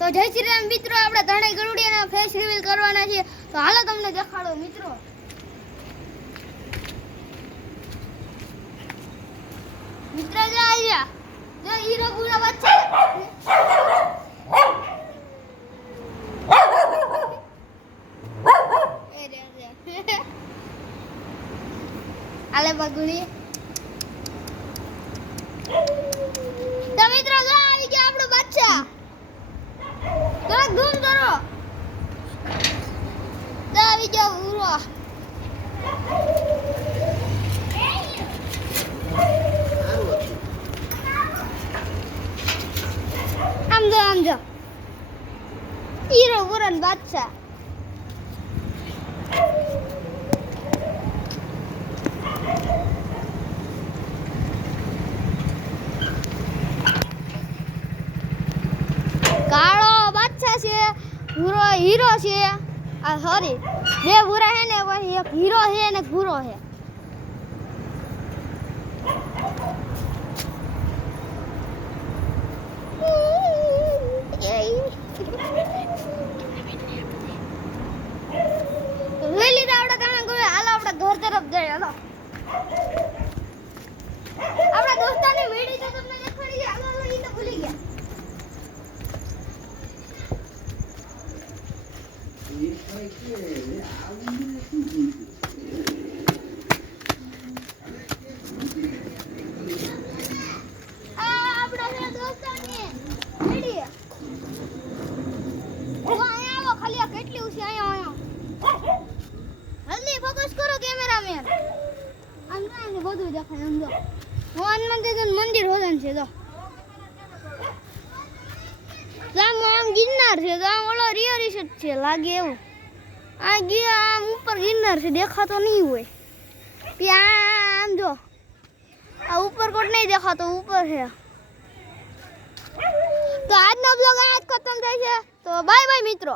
તો જય શ્રી રામ મિત્રો, આપણે ત્રણેય ગરુડિયાના ફેસ રિવીલ કરવાના છે. તો હાલો તમને દેખાડો મિત્રો. મિત્રો જો આયા જો હીરો પૂરા વચ્ચે આલે બગુડી. તો મિત્રો જો આવી ગયા આપણો બચ્ચા. જરાક ધૂમ કરો. તો આવી જાવ ઉરો. આમ જો હીરો પૂરન બાદશાહ. કાળો બાદશાહ છે, ભૂરો હીરો છે. આ સોરી, બે ભૂરા છે ને પછી એક હીરો છે ને એક ભૂરો છે. વેલી આપડા કામે ગયો. હાલો આપડા ઘર તરફ જઈએ. હાલો આપડા દોસ્તાને વેડી તો તમને દેખાડી. હાલો ઈ તો ભૂલી ગયા. બધું દેખાય. સમજો હનુમાન મંદિર હોદન છે. તો આમ ગિરનાર છે. તો આમ ઓલો રિયરિસટ છે લાગે એવું. આ ગયા આમ ઉપર ગિરનાર છે, દેખાતો નહીં હોય. ત્યાં આમ જો આ ઉપરકોટ નહીં દેખાતો, ઉપર છે. તો આજનો બ્લોગ આ જ ખતમ થાય છે. તો બાય બાય મિત્રો.